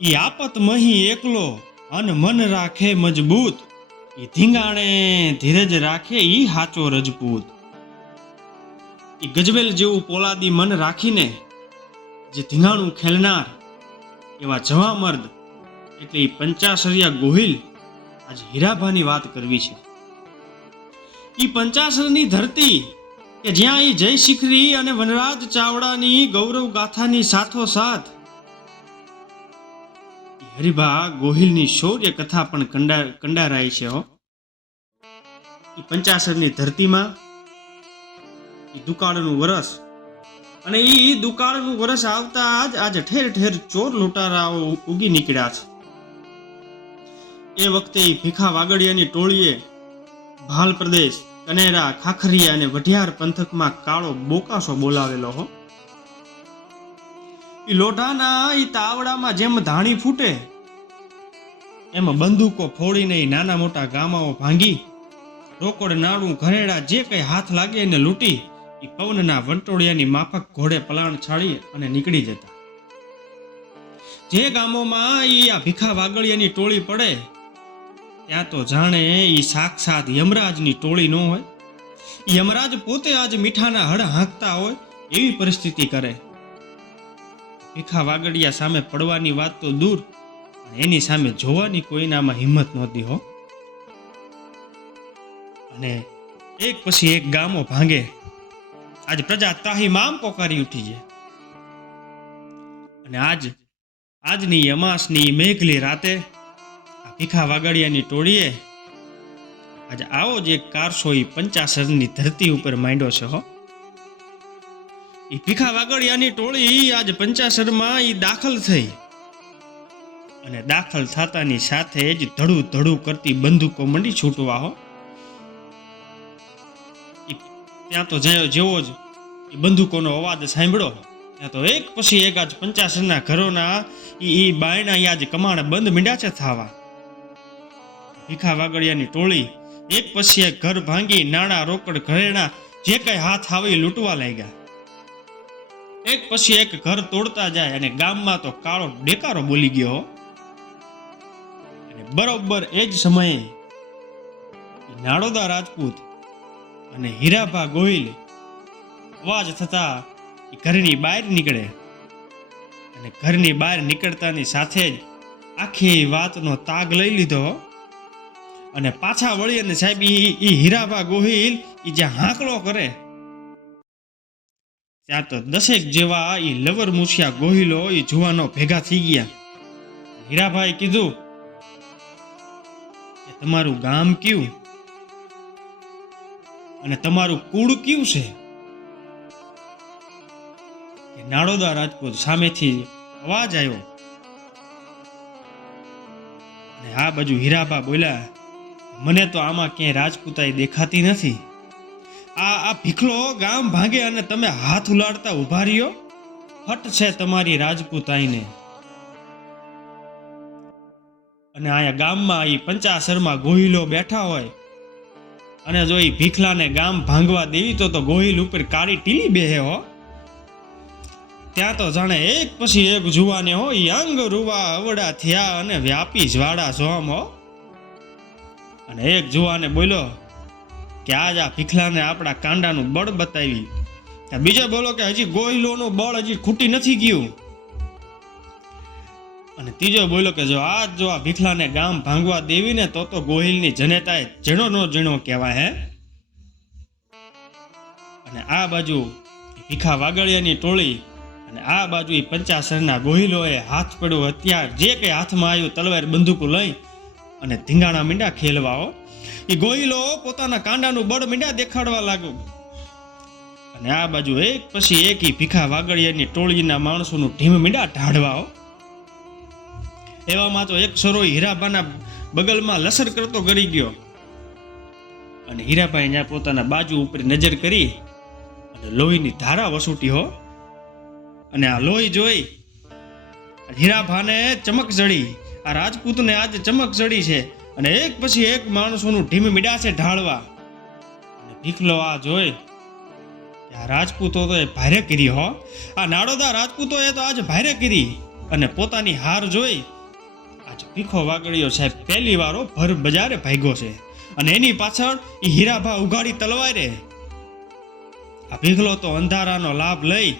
ઈ આપત મહી એકલો અન મન રાખે મજબૂત, ઈ ધીંગાણે ધીરજ રાખે ઈ હાચો રજપૂત. ઈ ગજવેલ જેવું પોલાદી મન રાખીને જે ધીંગાણું ખેલનાર એવા જવા મર્દ એટલે ઈ પંચાસરિયા ગોહિલ આજ હીરાભાની વાત કરવી છે. ઈ પંચાસરની ધરતી કે જ્યાં ઈ જય શિખરી અને વનરાજ ચાવડાની ગૌરવ ગાથાની સાથોસાથ હરિભા ગોહિલની શૌર્ય કથા પણ કંડારાય છે હો. ઈ પંચાસરની ધરતીમાં ઈ દુકાળનું વરસ અને ઈ દુકાળનું વરસ આવતા જ આજે ઠેર ઠેર ચોર લૂંટારાઓ ઉગી નીકળ્યા છે. એ વખતે ઈ ભીખા વાગડિયાની ટોળીએ ભાલ પ્રદેશ, કનેરા, ખાખરિયા અને વઢિયાર પંથકમાં કાળો બોકાસો બોલાવેલો હો. ઈ લોઢાના ઈ તાવડામાં જેમ ધાણી ફૂટે એમાં બંદૂકો ફોડીને ઈ નાના મોટા ગામાઓ ભાંગી રોકડ નાડું ઘરેડા જે કઈ હાથ લાગે એને લૂંટી ઈ પવનના વંટોળિયાની માફક ઘોડે પલાણ છાડી અને નીકળી જતા. જે ગામોમાં ઈ આ ભીખા વાગડિયાની ટોળી પડે ત્યાં તો જાણે ઈ સાક્ષાત યમરાજની ટોળી ન હોય. યમરાજ પોતે આજ મીઠાના હળ હાંકતા હોય એવી પરિસ્થિતિ કરે. ભીખા વાગડિયા સામે પડવાની વાત તો દૂર, એની સામે જોવાની કોઈનામાં હિંમત નહોતી હો. અને એક પછી એક ગામો ભાંગે. આજ પ્રજા ત્રાહિમામ પોકારી ઉઠી છે. અને આજની અમાસની મેઘલી રાતે આ ભીખા વાગડિયાની ટોળીએ આજે આવો જ એક કારસો ઈ પંચાસરની ધરતી ઉપર માંડ્યો છે હો. ઈ ભીખા વાગડિયાની ટોળી આજ પંચાસરમાં ઈ દાખલ થઈ અને દાખલ થતાની સાથે જ ધડું ધડું કરતી બંદૂકો મંડી છૂટવા હો. ત્યાં તો જેવો જ એ બંદૂકોનો અવાજ સાંભળ્યો ત્યાં તો એક પછી એક આજ પંચાસરના ઘરોના ઈ બાયણા આજ કમાણ બંધ મીંડ્યા છે થાવા. ભીખા વાગડિયાની ટોળી એક પછી એક ઘર ભાંગી નાણાં રોકડ ઘરેણા જે કઈ હાથ આવે લૂંટવા લાગ્યા. એક પછી એક ઘર તોડતા જાય અને ગામમાં તો કાળો ડેકારો બોલી ગયો. અને બરોબર એ જ સમયે નાડોદા રાજપૂત અને હીરાભા ગોહિલ અવાજ થતા ઘરની બહાર નીકળે. અને ઘરની બહાર નીકળતાની સાથે જ આખી વાતનો તાગ લઈ લીધો અને પાછા વળી અને સાહેબ ઈ હીરાભા ગોહિલ ઈ જ્યાં હાંકલો કરે ત્યાં તો દસેક જેવા ઈ લવર મૂછિયા ગોહિલો ઈ જુવાનો ભેગા થઈ ગયા. હીરાભાઈ કીધું કે તમારું ગામ કયું અને તમારું કુળ કયું છે? કે નાડોદા રાજપૂત સામેથી અવાજ આવ્યો. અને આ બાજુ હીરાભા બોલ્યા, મને તો આમાં ક્યાંય રાજપૂતાઈ દેખાતી નથી. આ ભીખલો ગામ ભાંગે અને તમે હાથ ઉલાડતા ઉભા રહ્યો, હટ છે તમારી રાજપૂતાઈને. અને આયા ગામમાં ઈ પંચાસરમાં ગોહિલો બેઠા હોય અને જો ઈ ભીખલાને ગામ ભાંગવા દેવી તો ગોહિલ ઉપર કાળી ટીલી બેહે હો. ત્યાં તો જાણે એક પછી એક જુવાને હો ઈ અંગ રૂવા અવડા થયા અને વ્યાપી જ્વાળા જોમ હો. અને એક જુવાને બોલ્યો કે આજ આ ભીખલાને આપણા કાંડાનું બળ બતાવી. બીજો બોલો કે હજી ગોહિલોનું બળ હજી ખૂટી નથી ગયું. અને ત્રીજો બોલ્યો કે જો આ ભીખલાને ગામ ભાંગવા દેવી ને તો ગોહિલની જનેતાએ જેણો નો જેણો કહેવાય હે. અને આ બાજુ ભીખા વાગડિયાની ટોળી અને આ બાજુ પંચાસરના ગોહિલોએ હાથ પડ્યો હથિયાર જે કઈ હાથમાં આવ્યું તલવાર બંદૂકો લઈ અને ધીંગાણા મીંડા ખેલવાઓ. એ ગોહિલો પોતાના કાંડાનું બળ મીંડા દેખાડવા લાગ્યું. અને આ બાજુ એક પછી એક ભીખા વાગડિયાની ટોળીના માણસોનું ઢીમ મીંડા ઢાળવાઓ. એવામાં તો એક સરો હીરાભાના બગલમાં લસર કરતો કરી ગયો. અને હીરાભાઈ ત્યાં પોતાના બાજુ ઉપર નજર કરી અને લોહીની ધારા વસૂટી હો. અને આ લોહી જોઈ હીરાભાને ચમક ચડી. આ રાજપૂતને આજે ચમક ચડી છે અને એક પછી એક માણસોનું ઢીમ મીડા છે ઢાળવા. અને ભીખલો આ જોઈ આ રાજપૂતો તો એ ભારે કરી હો. આ નાડોદા રાજપૂતો એ તો આજ ભારે કરી અને પોતાની હાર જોઈ આજ ભીખો વાગડિયો સાહેબ પહેલી વારો ભર બજારે ભાગ્યો છે અને એની પાછળ એ હીરાભા ઉગાડી તલવારે. આ ભીખલો તો અંધારાનો લાભ લઈ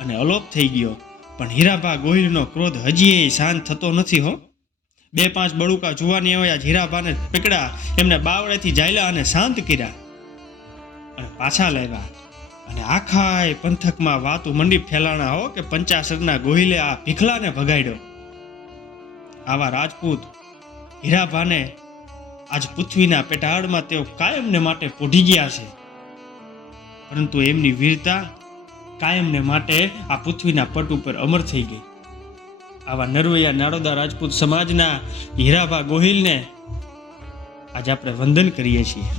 અને અલોપ થઈ ગયો, પણ હીરાભા ગોહિલનો ક્રોધ હજી શાંત થતો નથી હો. 2-5 બળુકા જુવાની હોય આજ હીરાભાને પકડ્યા, એમને બાવળેથી જાયલા અને શાંત કર્યા અને પાછા લાવ્યા. અને આખા પંથકમાં વાતું મંડી ફેલાણા હો કે પંચાસરના ગોહિલે આ ભીખલાને ભગાડ્યો. આવા રાજપૂત હીરાભાને આજ પૃથ્વીના પેટાળમાં તેઓ કાયમને માટે પોઢી ગયા છે, પરંતુ એમની વીરતા કાયમને માટે આ પૃથ્વીના પટ ઉપર અમર થઈ ગઈ. આવા નરવૈયા નાડોદા રાજપૂત સમાજના હીરાભા ગોહિલને આજે આપણે વંદન કરીએ છીએ.